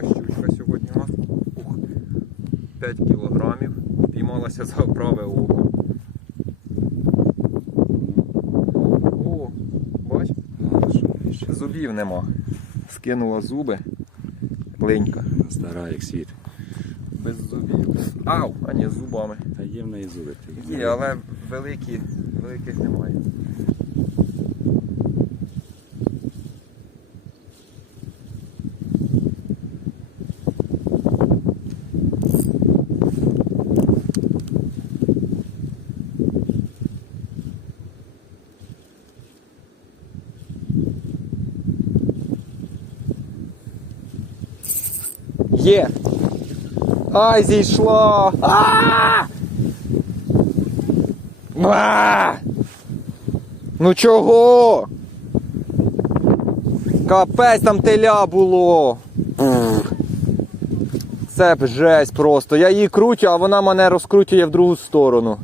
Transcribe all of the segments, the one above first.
така щучка сьогодні у нас. Ух, 5 кілограмів. Піймалася за праве око. О, бач, зубів нема. Скинула зуби. Ленька. Стара як світ. Без зубів. Ау! А ні, з зубами. Та є в неї зуби. Є, але великі, великих немає. Є! Ай, зійшла! А! А! Ну чого? Капець там теля було. Це б жесть просто. Я її крутю, а вона мене розкручує в другу сторону.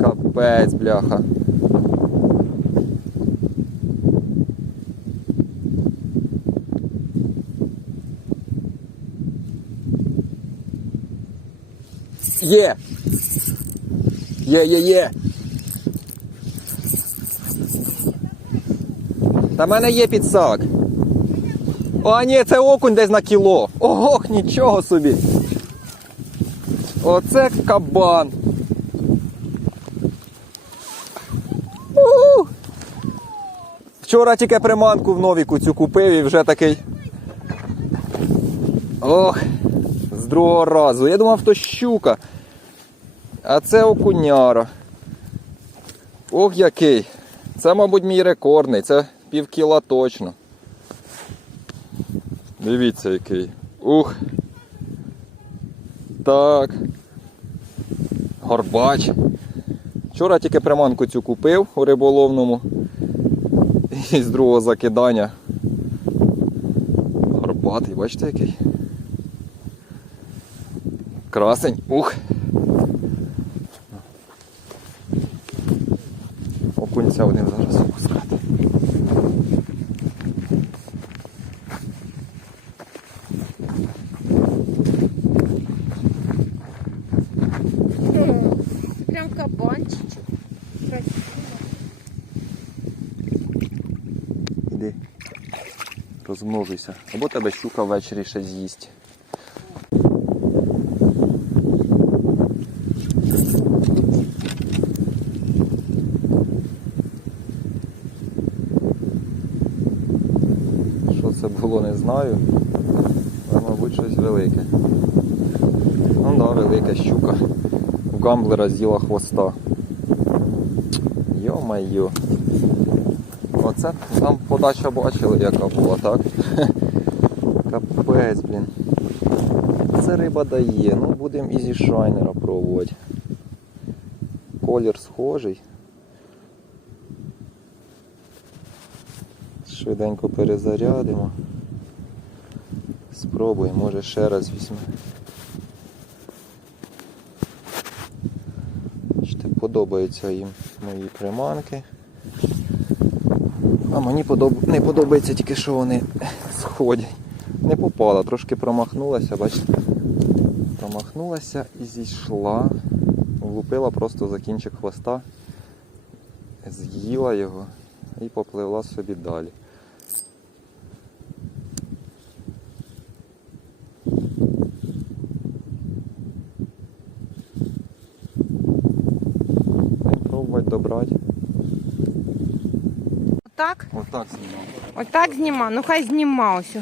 Капець, бляха. Є! Є, є, є! Та в мене є підсак. О, ні, це окунь десь на кіло. Ох, нічого собі. Оце кабан. У! Вчора тільки приманку в новіку цю купив і вже такий. Ох, з другого разу. Я думав, то щука. А це окуняра. Ох який. Це, мабуть, мій рекордний. Це пів кіла точно. Дивіться який. Ух. Так. Горбач. Вчора тільки приманку цю купив у риболовному. І з другого закидання. Горбатий, бачите який? Красень. Ух. Окунця будемо зараз опускати. Прям кабанчичок. Красиво. Іди. Розмножуйся. Або тебе щука ввечері ще з'їсть. Що це було, не знаю. Але, мабуть, щось велике. Ну да, велика щука. У гамблера з'їла хвоста. Йо-майо. Оце там подача бачили, яка була, так? Капець, блін. Це риба дає. Ну, будемо і зі шайнера пробувати. Колір схожий. Швиденько перезарядимо. Спробуємо, може ще раз візьме. Подобаються їм мої приманки. А мені подоб... не подобається тільки, що вони сходять. Не попала, трошки промахнулася, бачите? Промахнулася і зійшла. Влупила просто за кінчик хвоста, з'їла його і попливла собі далі. І пробувати добрати. Отак? Отак знімав. Отак зніма. Ну хай зніма ось.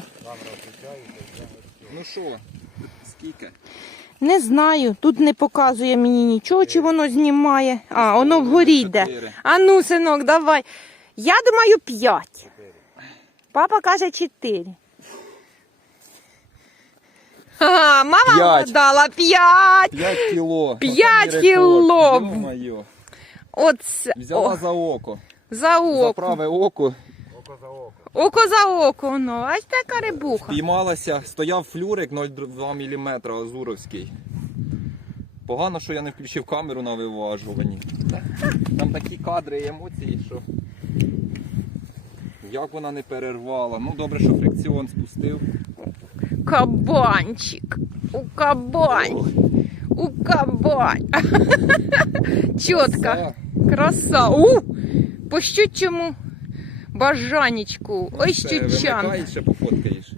Ну що, скільки? Не знаю. Тут не показує мені нічого, чи воно знімає. А, воно вгорі йде. А ну, синок, давай. Я думаю, п'ять. Папа каже чотири. Ага, мама П'ять. дала п'ять. 5 кіло. П'ять Оце мій кіло. Оце. Взяла О, за око. за За око. праве око. Око за око. Ну, ось така рибуха. Піймалася, стояв флюрик 0,2 мм азуровський. Погано, що я не включив камеру на виважуванні. Там такі кадри і емоції, що. Як вона не перервала. Ну добре, що фрикціон спустив. Кабанчик. У кабань. У кабань. Чотка. Краса. У! По щучому бажанічку. Ой, щучан. вимикай, ще пофоткаєш.